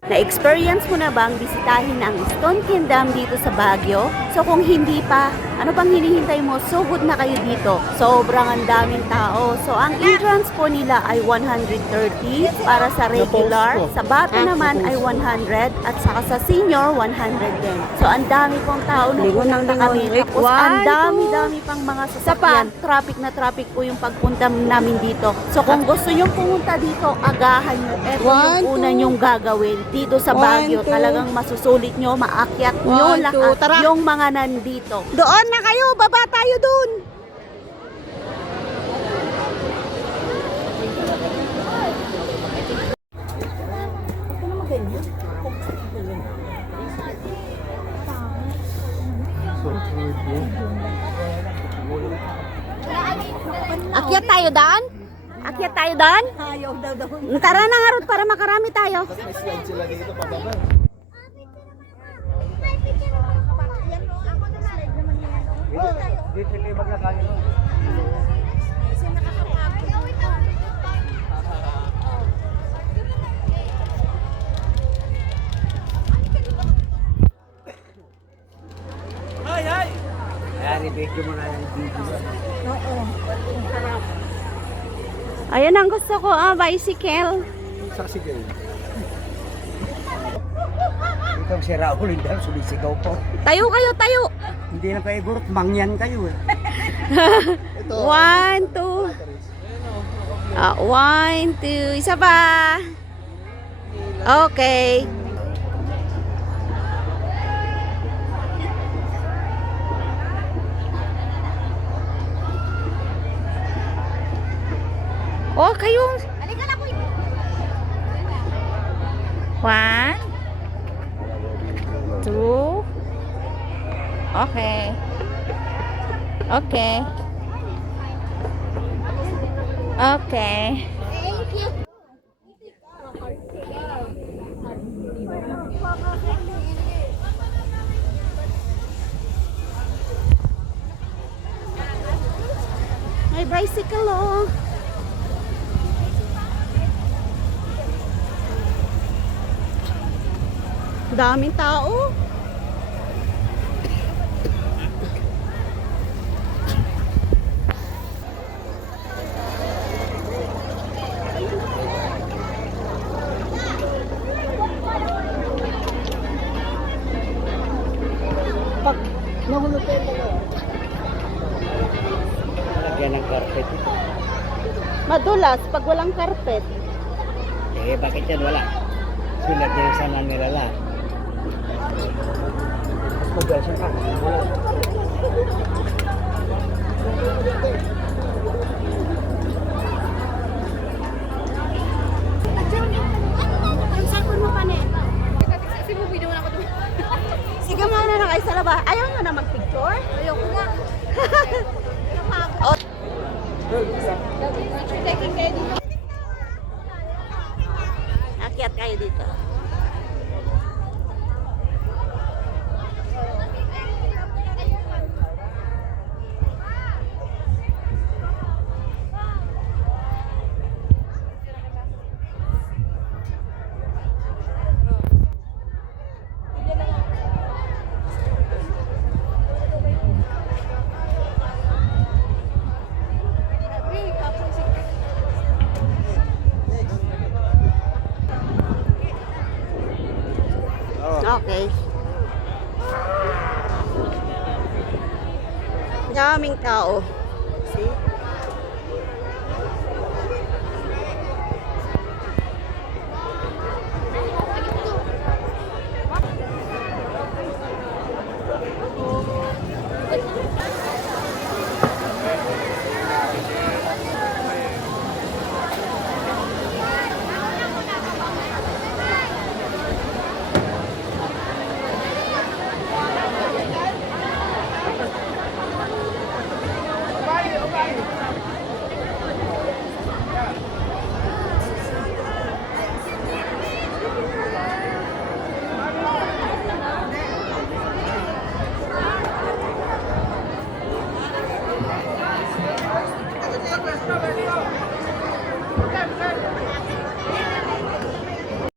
Na-experience mo na bang bisitahin ang Stone Kingdom dito sa Baguio? So kung hindi pa, ano bang hinihintay mo? Sugod na kayo dito. Sobrang ang daming tao. So ang entrance po nila ay 130 para sa regular. Sa bata naman ay 100 at saka sa senior 100 din. So ang dami pong tao nung pumunta kami. Tapos ang dami-dami pang mga sasakyan. Traffic na traffic po yung pagpunta namin dito. So kung gusto nyo pumunta dito, agahan nyo. Ito yung una nyong gagawin. Dito sa Baguio, talagang masusulit nyo, maakyat nyo lahat yung mga nandito. Doon na kayo, baba tayo doon. Akyat tayo daan? Akyat tayo daan? Ayaw daw daw. Tara na nga Ruth, para makarami tayo. May slide sila dito pababa. Dito kayo maglakayan. Ay! Ayan, i-video mo na yung video. Oo. Ayan ang gusto ko, bicycle. Saksigal. Itong si Raul, hindi ang sumisigaw po. Tayo kayo, tayo. Hindi na kayo gurot, mangyan kayo eh. 1, 2. 1, 2. Isa pa. Okay. Oh, kayo. 1, 2. Okay. Okay. Okay. Thank you. May bicycle oh. Daming tao. Pag nahulog kayo pala. Lagyan ng carpet. Madulas pag walang carpet. Eh, bakit yan wala? Sila din sana nilala. Mas pag-asa ka. Wala. Sige muna na kayo sa labas. Ayaw nyo na mag-picture? Ayaw ko na. Akyat kayo dito. Okay. Daming tao. See?